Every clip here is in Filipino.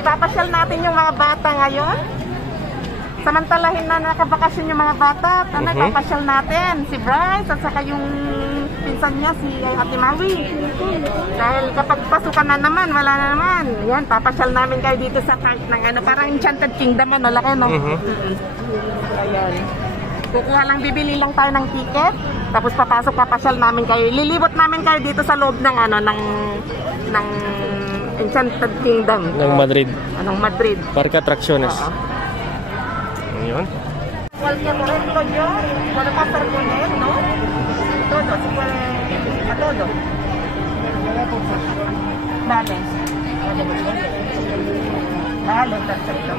Ipapasyal natin yung mga bata ngayon. Samantalahin na nakabakasyon yung mga bata. Ipapasyal natin si Bryce at saka yung pinsan niya si Ate Maui. Dahil kapag pasukan na naman, wala na naman. Yan, papasyal namin kayo dito sa park ng ano, parang Enchanted Kingdom, ano, laki, no? Ayan. Kukuha lang, bibili lang tayo ng ticket. Tapos papasok, papasyal namin kayo. Ililibot namin kayo dito sa loob ng ano, ng Enchanted Kingdom. Ng Madrid. Anong Madrid? Parque Attracciones. Ayun. Cualquier ejemplo yo puedo pasar con él, ¿no? Todo, se puede, a todo. Vale. Vale, perfecto.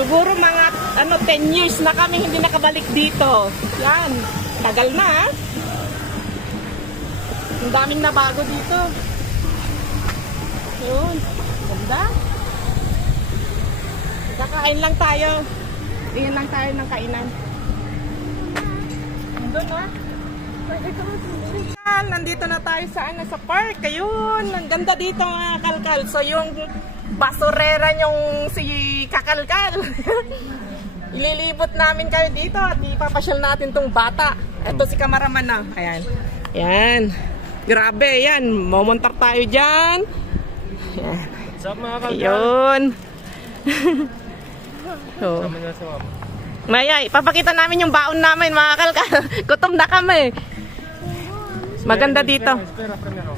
Siguro mga 10 years na kami hindi nakabalik dito. Yan, tagal na. Ang daming nabago dito. Yun, ganda. Kakain lang tayo. Tingin lang tayo ng kainan. Doon na. Nandito na tayo sa park. Ayun, ang ganda dito mga kalkal. So yung basurera nyong si Kakalkal. Ililibot namin kayo dito at ipapasyal natin tong bata. Ito si kameraman na. Ayan. Yan. Grabe, yan. Mamuntar tayo dyan. Yan. What's up mga kalkal? Ayun. So, Maya, ipapakita namin yung baon namin mga kalkal. Gutom na kami. Maganda dito. Espera, primero.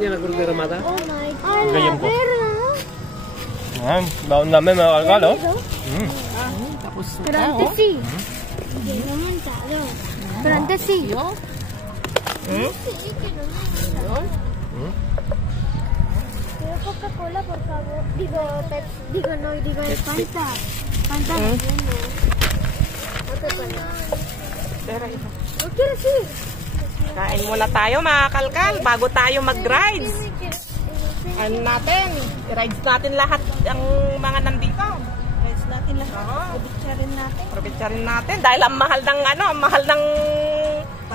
Niya na gulong ramada. Oh my God. Gayam ko. Yan, baon namin mga kalkal, oh. Tapos Fantasy. Hindi naman tayo. Fantasy. Pero Coca-Cola, por favor. Digo Fanta. Fanta. Pera ito. Okay, sí. Kain muna tayo mga kalkal bago tayo mag-rides. Ano natin? I-rides natin lahat ang mga nandito. Rides natin lahat. Probitsarin natin. Probitsarin natin dahil ang mahal ng ang mahal ng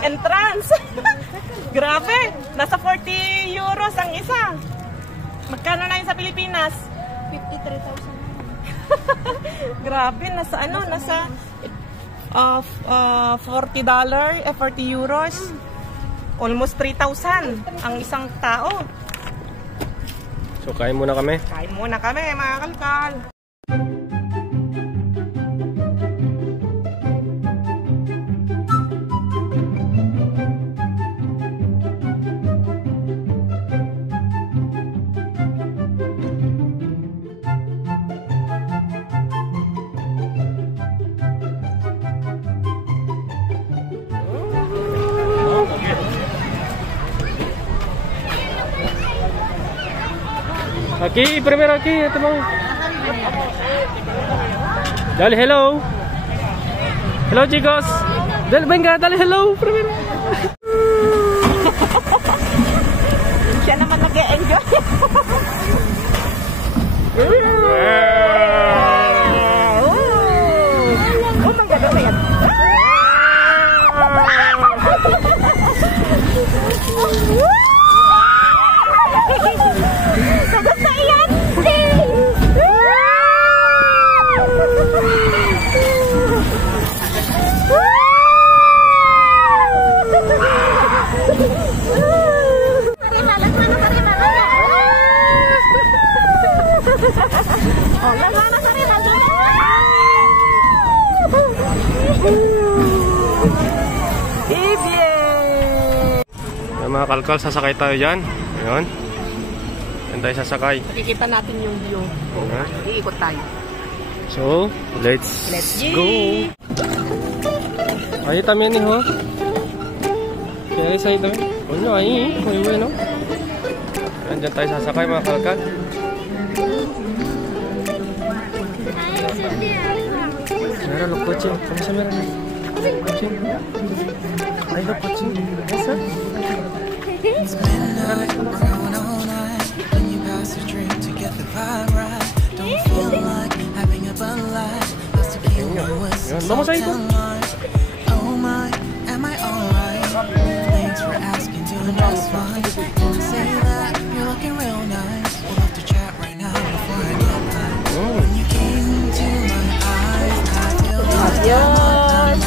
entrance. Grabe, nasa 40 euros ang isa. Magkano na yun sa Pilipinas? 53,000. Grabe, nasa nasa $40, 40 euros. Almost 3,000 ang isang tao. So, kain muna kami. Kain muna kami, mga kalkal. Aquí, primero aquí, ito mo. Dale, hello. Hello, chicos. Dale, venga, dale, hello, primero. Siya naman nag-e-enjoy. Oh, manggagawa ba yan? Sagot na iyan! Mga kalkal, sasakay tayo dyan. Ayun. Yan tayo sasakay. Makikita natin yung view. Iikot tayo. So, let's go. Ahí también, hijo. ¿Quieres ahí también? Coño, ahí. Muy bueno. Yan, dyan tayo sasakay, mga kalkal. Mira los coches. ¿Cómo se llaman? Coche. Ahí los coches. ¿Esa? It's been around all night. When you pass a drink to get the vibe right. Don't feel like having a Bud Light. Lost to keep me with some salt and lime. Oh my, am I alright? Thanks for asking, doing just fine. Wanna say that you're looking real nice. We'll have to chat right now before I get high. When you came into my eyes, I feel like I'm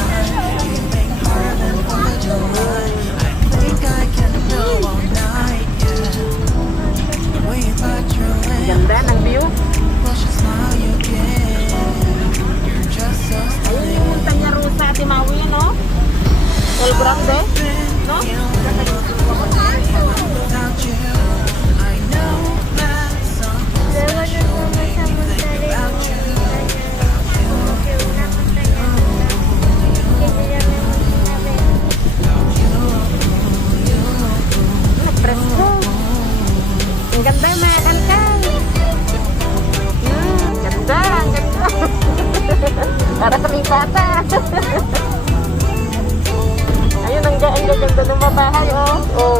feeling harder than 4th of July. I think I can go all night, yeah. Wait, but you're Ganda ng view. Well, just smile you can. You're just so stunning. Yung Montaña Rusa, Ate Maui, no? El Grande, no? Without you, I know that something special made me think about you. Presko. Ang ganda yung mga kalkal. Ganda, ang ganda. Para kaming bata. Ayun, ang ganda ng mabahay, oh. Oh.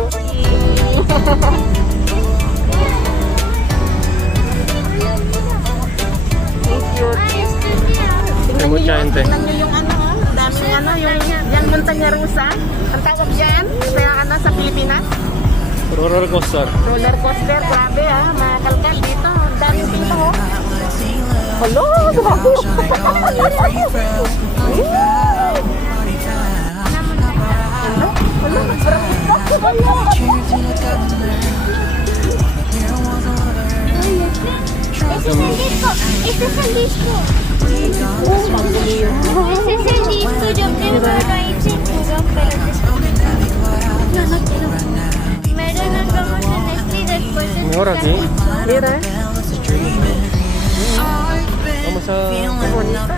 Tingnan niyo yung ano, daming ano, yung yan Montaña Rusa. Ang tawag dyan, kaya ano sa Pilipinas. Roller coaster. Roller coaster, grabe ah, mga kalkal dito. Ang daming dito, oh. Hello, grabe. Ese es el disco. Ese es el disco. Yo primero lo hice puro, pero después no, no quiero. Primero nos vamos en este y después en Mejor aquí. Mira, Vamos a... qué bonito, ¿no?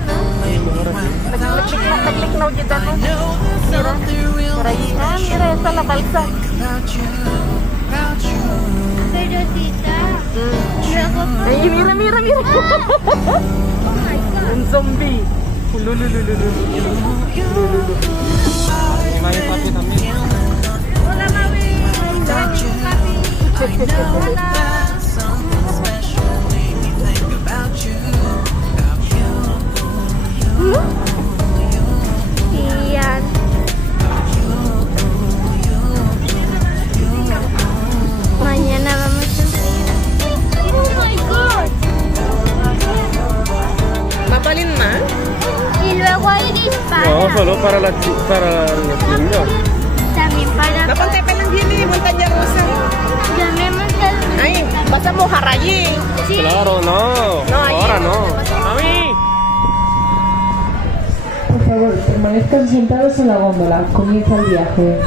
Naglik na dito, no? Mira, por ahí. Ah, mira, esta la balsa. Pero tita, luego Ay, mira, mira, mira. oh my god. Un zombie. Lulululululu. May papi también. Hola mami. Papi. Hola. Iyan. Mañana vamos a salir. Oh my god. Mabalin na? Y luego hay disparos. No, solo para los niños. También para Napunta pasamos a Rayín. Claro, no. No, ayer. Ahora no. Mami. Por favor, permanezcan sentados en la góndola. Comienza el viaje.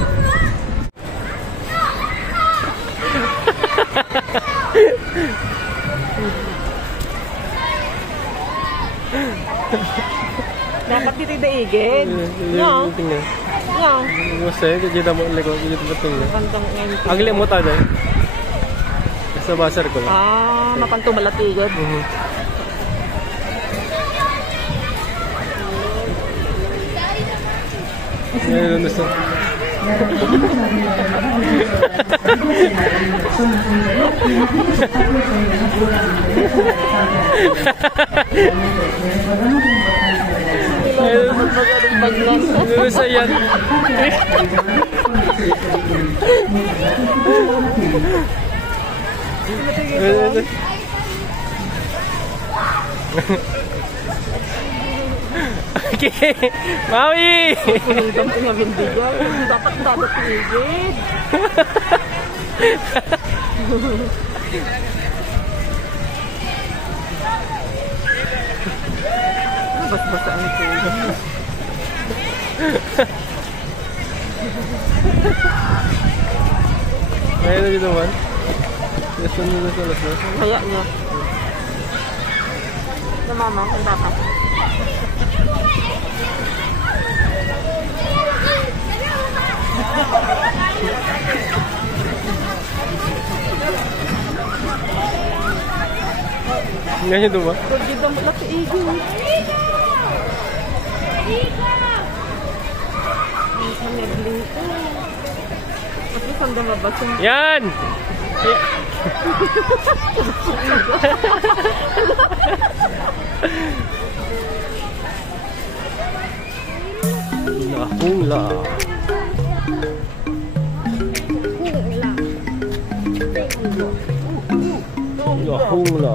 Dapat ditidaigin. No. Tingnan. No. Masaya, kita mo likod, kita mo tingnan. Kantong ngayon. Agli mo tayo. Sa basar ko lang. Ah, mapanto malatigod. Ngayon, gusto. Gusto yan. Okay, Maui! Dapat dadatigid. Bas-basaan ko. Ngayon na dito man. Yes, nyo sa las. Kaya niya. Mama, kung dapat. Ngayon doon ba? Pwede daw malatigid. Yan! Hula. Hula.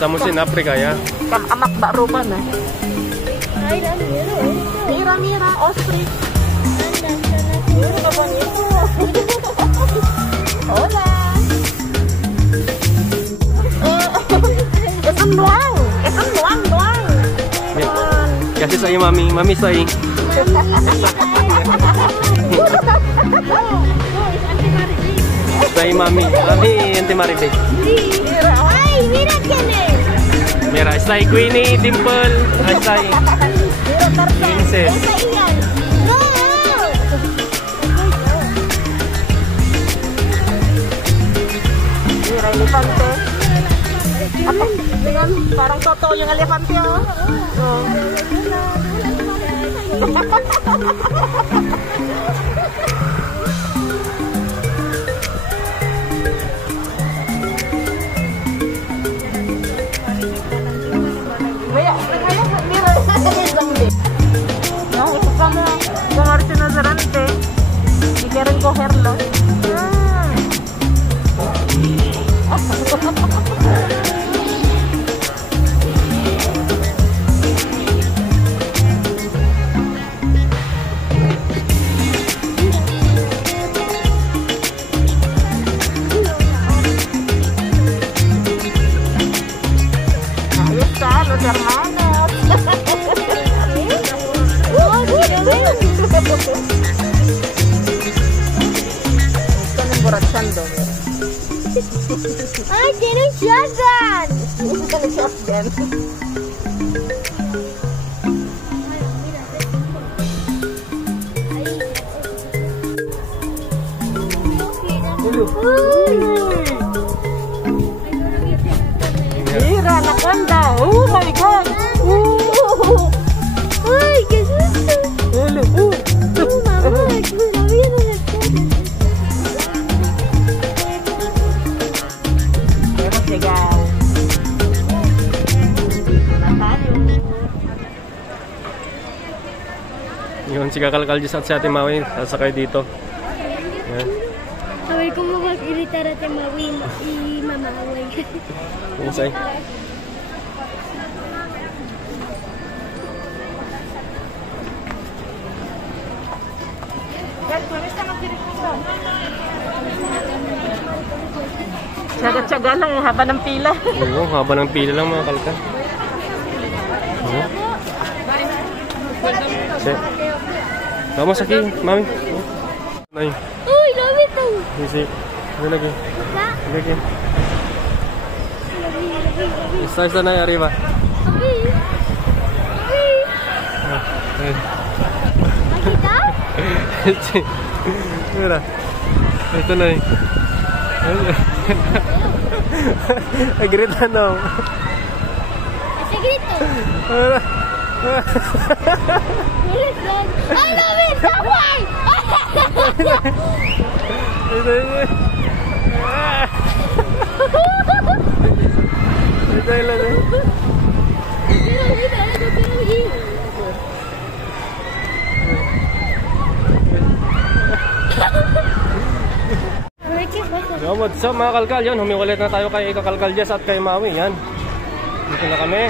Estamos en África ya. Amak bakruban eh. Mira, ostrich. Mira ka bonito. Hola. Es un luang. Kasi sa'yo, mami. Mami sa'yo. Sa'yo, mami. Mami, Auntie Maribel. Ay, mira quién es. Mira, está ahí Queenie, Dimple. Ahí está ahí. Princess. Esa Ian. No. Mira, elefante. Apa? Tingnan, parang totoo yung elefante, oh. No, ito pa mo. Kung orsin na zarante, hindi ka rin cogerlo. Ay, tiene shotgun. Tiene shotgun. Mira, anaconda. Oh my God. Ay, qué susto. Oh, mamá, no había una Hemos llegado. Tayo. Yun, si Kakalkal Diyos at si Ate Maui, sasakay dito. Yan. A ver cómo va a gritar a Temawi y mamá, güey. Pumusay. Tsaga-tsaga lang, haba ng pila. Oo, haba ng pila lang mga kalkal. Oo. Si. Vamos aquí, mami. Ay, Uy, lo vi tú. sí. Ano lagi? ¿Está? Lagi. Lo vi. Isa na yung arriba. Lo vi. Ay. ¿Aquí está? Sí. Mira. Ito na eh. Agrita na. Ese grito. Mira. ¡Ay, lo vi! ¡Está guay! Ito yun. Ito yun lang eh. Quiero ir, ahora no quiero ir. A ver qué pasa. Yo, what's up mga kalkal? Yun, humiwalit na tayo kay Kakalkal Jess at kay Maui. Yan. Dito na kami.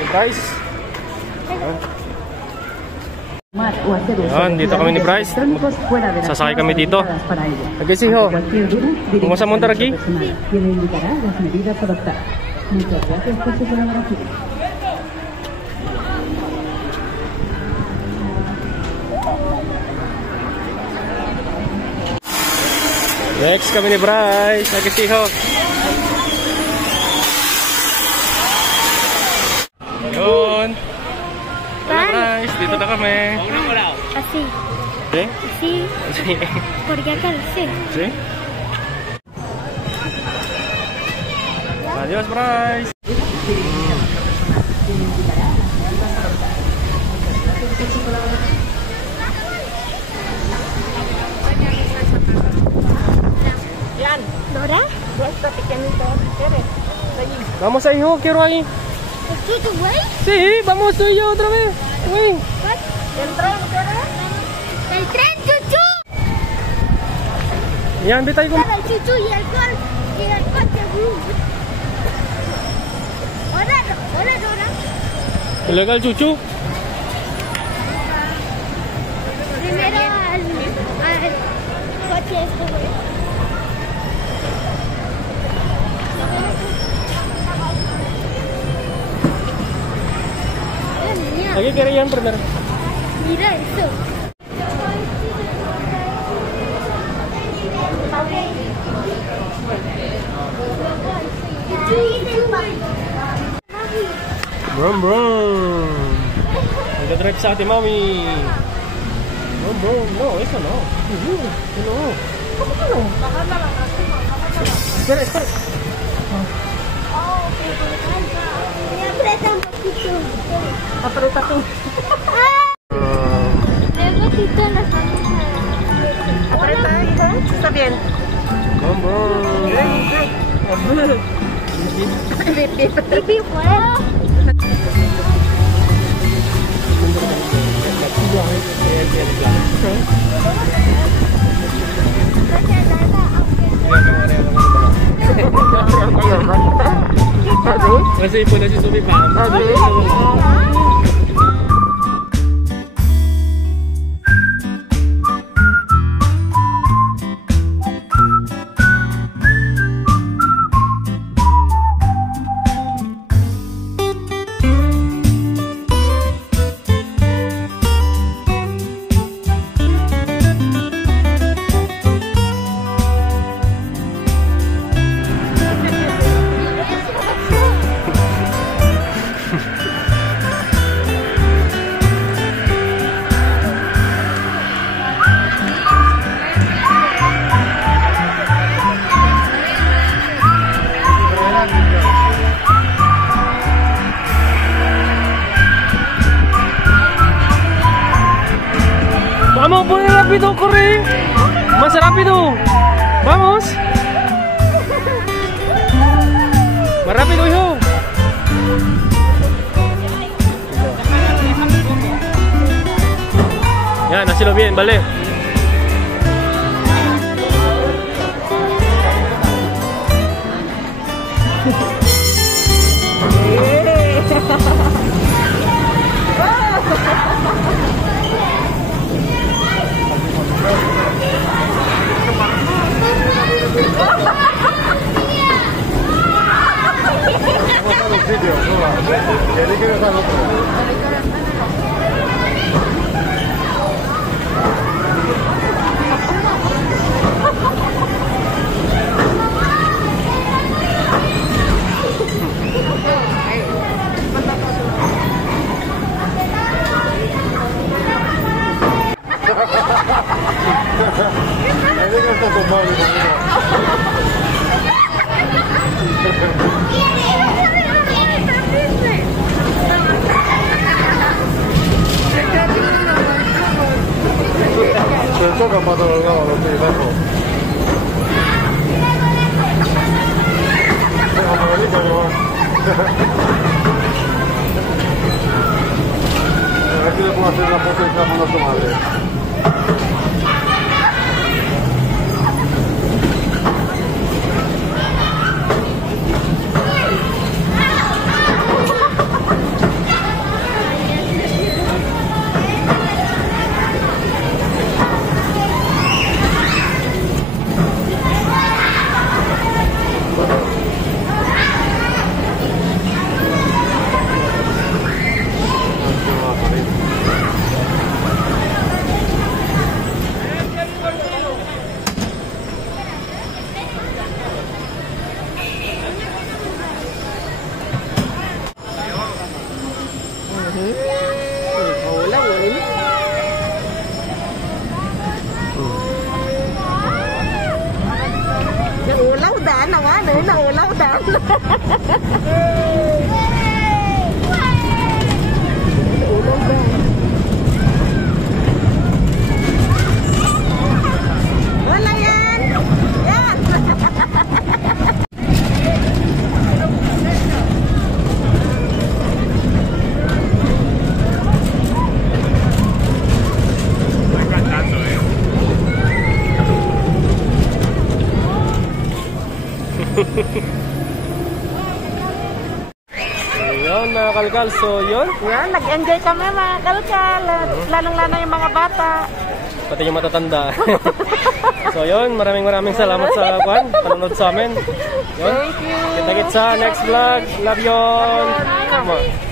Good guys. Yan, dito kami ni Bryce. Sasakay kami dito. Aquí sí, hijo. ¿Vamos a montar aquí? Next kami ni Bryce. Aquí sí, hijo. Yun. Hola Bryce, dito na kami. Así, ¿Sí? así, Sí. porque acá lo sé. ¿Sí? Adiós, Bryce. Yan. ¿Dora? Basta pequeñito. ¿Quieres? Ahí. Vamos ahí, hijo, quiero ahí. ¿Es tuyo, güey? Sí, vamos tú y yo otra vez. Uy. El tren, ¿quieres? ¡El tren, chuchu! Yan, bitay ko. El chuchu y el gol y el coche blue. Hola, hola, Dora. Ilegal, chuchu. Primero al coche este, güey. Mira, Aquí quiero yan primero. mira eso. Brum, brum. Nagdadrive sa Ate Maui. Brum, brum. No, ito no. Ito no. Espera, espera. Me aprieta un poquito. Aprieta tú. Me aprieta las manos. Aprieta, hija. Está bien. Brum, brum. Pipi fuera. Kasi ipon na si Subi pa. rápido, corre. Más rápido. Vamos. Más rápido, hijo. Yan, hazlo bien, vale. Aquí le puedo hacer la foto y a tu madre. Lâu đạn nào quá nữa, lâu đạn. Wala yan. Yan. Yun mga kalkal, so yun. Yan, nag-enjoy kami mga kalkal. Lalong-lalo yung mga bata. Pati yung matatanda. So yun, maraming salamat sa panonood sa amin. Yun. Thank you. Kita-kits sa next vlog. Love you all.